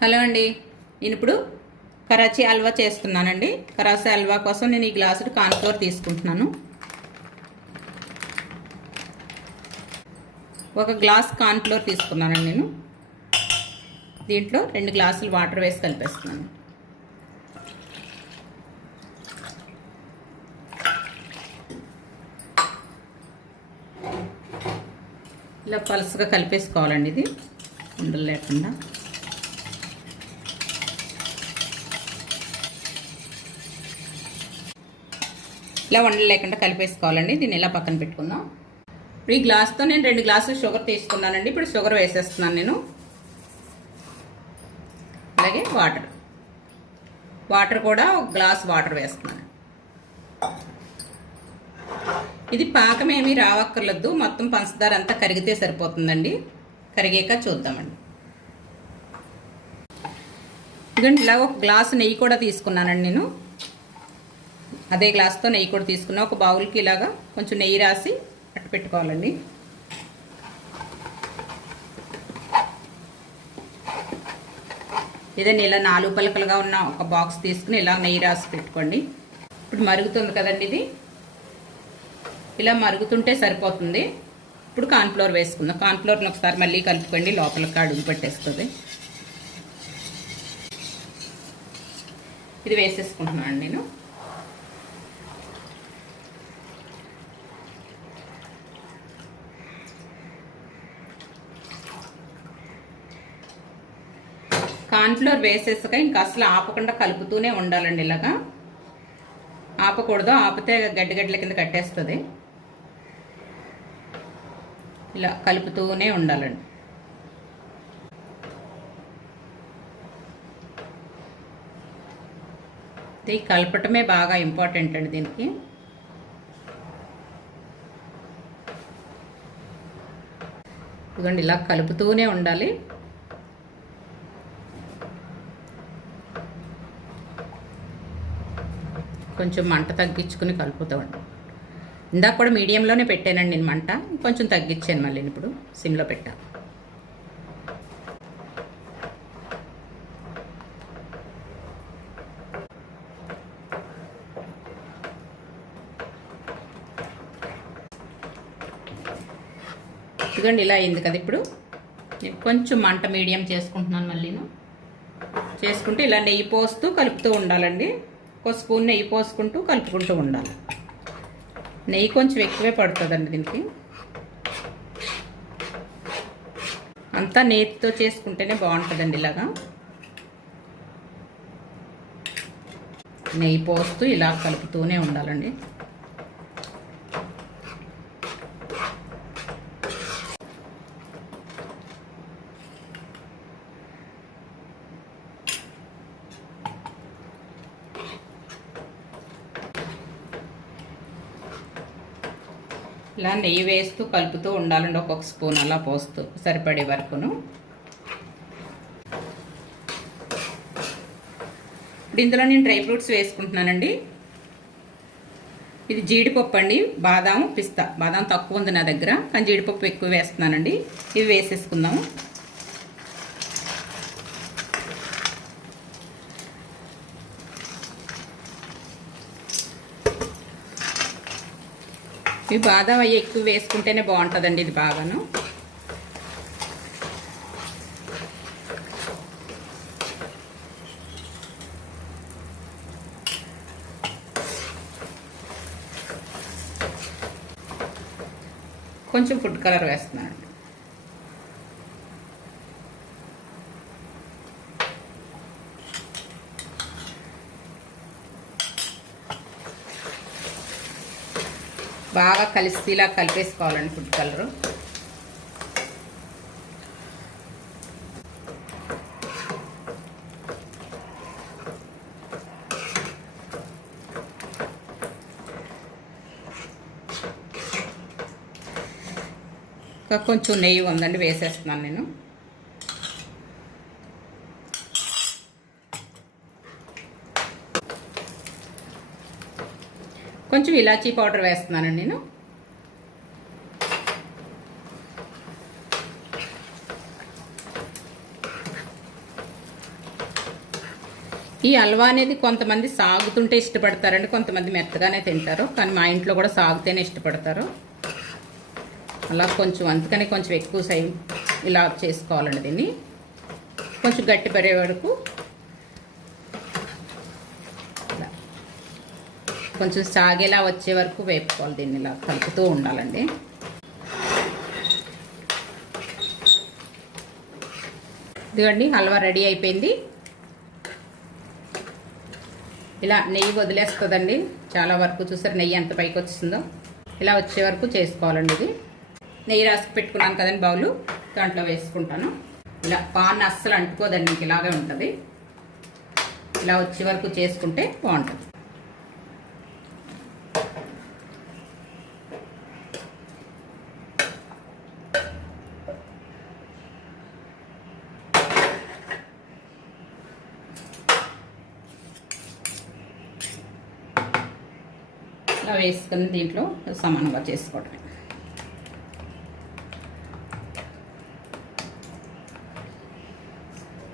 Hello అండి, నేను ఇప్పుడు కరాచీ హల్వా చేస్తున్నానండి. కరాచీ హల్వా కోసం నేను ఈ గ్లాసుడు కార్న్ఫ్లోర్ తీసుకుంటున్నాను. ఒక గ్లాస్ కార్న్ఫ్లోర్ తీసుకున్నానండి నేను. దీంట్లో 2 గ్లాసులు వాటర్ వేసి కలిపేస్తున్నాను. ఇలా పలుసుగా కలిపేసుకోవాలండి, ఇది ఉండలు లేకుండా. ఇలా ఉండలు లేకుండా కలిపేసుకోవాలండి. దీన్ని ఇలా పక్కన పెట్టుకుందాం. ఇప్పుడు ఈ గ్లాస్తో నేను 2 గ్లాసులు షుగర్ తీసుకున్నానండి. ఇప్పుడు షుగర్ వేసేస్తున్నాను నేను. అలాగే వాటర్ కూడా ఒక గ్లాస్ వాటర్ వేస్తున్నాను. ఇది పాకం ఏమీ రావక్కర్లేదు, మొత్తం పంచదార అంతా కరిగితే సరిపోతుందండి. కరిగాక చూద్దామండి. ఇదండి, ఇలా ఒక గ్లాసు నెయ్యి కూడా తీసుకున్నానండి నేను. అదే గ్లాస్తో నెయ్యి కూడా తీసుకున్నా. ఒక బౌల్కి ఇలాగా కొంచెం నెయ్యి రాసి అట్టు పెట్టుకోవాలండి. ఏదైనా ఇలా 4 పలకలుగా ఉన్న ఒక బాక్స్ తీసుకుని ఇలా నెయ్యి రాసి పెట్టుకోండి. ఇప్పుడు మరుగుతుంది కదండి, ఇది ఇలా మరుగుతుంటే సరిపోతుంది. ఇప్పుడు కార్న్ఫ్లోర్ వేసుకుందాం. కార్న్ఫ్లోర్ని ఒకసారి మళ్ళీ కలుపుకోండి, లోపలికి అడుగు పెట్టేస్తుంది. ఇది వేసేసుకుంటున్నాను నేను. కార్న్ఫ్లోర్ వేసేసాక ఇంకా అసలు ఆపకుండా కలుపుతూనే ఉండాలండి. ఇలాగా ఆపకూడదు, ఆపితే గడ్డగడ్డల కింద కట్టేస్తుంది. ఇలా కలుపుతూనే ఉండాలండి. ఇది కలపటమే బాగా ఇంపార్టెంట్ అండి దీనికి. ఇదిగోండి, ఇలా కలుపుతూనే ఉండాలి. కొంచెం మంట తగ్గించుకుని కలుపుతామండి. ఇందాక కూడా మీడియంలోనే పెట్టానండి నేను మంట, కొంచెం తగ్గించాను మళ్ళీ ఇప్పుడు సిమ్లో పెట్టా. ఇదిగోండి, ఇలా అయింది కదా. ఇప్పుడు నేను కొంచెం మంట మీడియం చేసుకుంటున్నాను. మళ్ళీ చేసుకుంటూ ఇలా నెయ్యి పోస్తూ కలుపుతూ ఉండాలండి. ఒక స్పూన్ నెయ్యి పోసుకుంటూ కలుపుకుంటూ ఉండాలి. నెయ్యి కొంచెం ఎక్కువే పడుతుందండి దీనికి. అంతా నేతితో చేసుకుంటేనే బాగుంటుందండి. ఇలాగా నెయ్యి పోస్తూ ఇలా కలుపుతూనే ఉండాలండి. ఇలా నెయ్యి వేస్తూ కలుపుతూ ఉండాలండి. ఒక్కొక్క స్పూన్ అలా పోస్తూ సరిపడే వరకును. ఇప్పుడు ఇందులో నేను డ్రై ఫ్రూట్స్ వేసుకుంటున్నానండి. ఇది జీడిపప్పు అండి, బాదాం, పిస్తా. బాదాం తక్కువ ఉంది నా దగ్గర, కానీ జీడిపప్పు ఎక్కువ వేస్తున్నానండి. ఇవి వేసేసుకుందాము. ఇవి బాదం అవి ఎక్కువ వేసుకుంటేనే బాగుంటుందండి. ఇది బాగాను కొంచెం ఫుడ్ కలర్ వేస్తున్నాను. బాగా కలిసి ఇలా కలిపేసుకోవాలండి ఫుడ్ కలరు. ఇంకా కొంచెం నెయ్యి ఉందండి, వేసేస్తున్నాను నేను. కొంచెం ఇలాచీ పౌడర్ వేస్తున్నానండి నేను. ఈ హల్వా అనేది కొంతమంది సాగుతుంటే ఇష్టపడతారండి, కొంతమంది మెత్తగానే తింటారు. కానీ మా ఇంట్లో కూడా సాగుతేనే ఇష్టపడతారు. అలా కొంచెం అందుకని కొంచెం ఎక్కువ సైజ్ ఇలా చేసుకోవాలండి. దీన్ని కొంచెం గట్టి పడే వరకు ఇలా కొంచెం సాగేలా వచ్చే వరకు వేపుకోవాలి. దీన్ని ఇలా కలుపుతూ ఉండాలండి. ఇదిగోండి హల్వా రెడీ అయిపోయింది. ఇలా నెయ్యి వదిలేస్తుందండి చాలా వరకు. చూసారు నెయ్యి ఎంత పైకి వచ్చిందో. ఇలా వచ్చే వరకు చేసుకోవాలండి. ఇది నెయ్యి రాసి పెట్టుకున్నాను కదండి బౌలు, దాంట్లో వేసుకుంటాను. ఇలా పాన్ అస్సలు అంటుకోదండి, ఇంక ఇలాగే ఉంటుంది. ఇలా వచ్చే వరకు చేసుకుంటే బాగుంటుంది. ఇలా వేసుకుని దీంట్లో సమానంగా చేసుకోవడమే.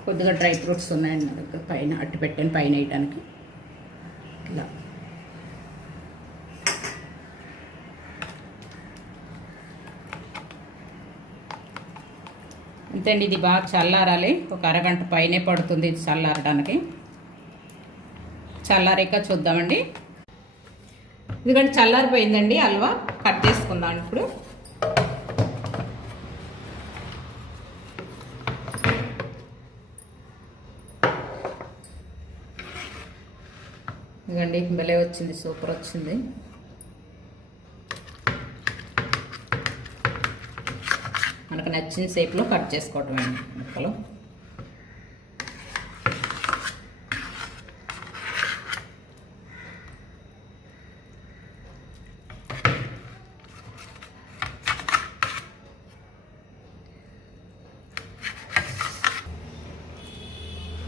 కొద్దిగా డ్రై ఫ్రూట్స్ ఉన్నాయండి నా దగ్గర, పైన అట్టి పెట్టాను పైన వేయడానికి. ఇలా అంతే అండి. ఇది బాగా చల్లారాలి. ఒక అరగంట పైనే పడుతుంది ఇది చల్లారడానికి. చల్లారాక చూద్దామండి. ఎందుకంటే చల్లారిపోయిందండి హల్వా. కట్ చేసుకుందాం ఇప్పుడు. ఇదిగండి భలే వచ్చింది, సూపర్ వచ్చింది. మనకు నచ్చిన షేప్లో కట్ చేసుకోవటమే ముక్కలు.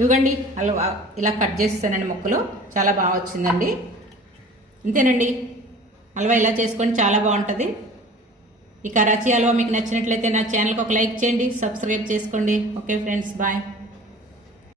ఇవ్వండి హల్వా ఇలా కట్ చేస్తానండి ముక్కలు. చాలా బాగా వచ్చిందండి. అంతేనండి, హల్వా ఇలా చేసుకొని చాలా బాగుంటుంది. ఈ కరాచీ హల్వా మీకు నచ్చినట్లయితే నా ఛానల్కి ఒక లైక్ చేయండి, సబ్స్క్రైబ్ చేసుకోండి. Okay friends, bye.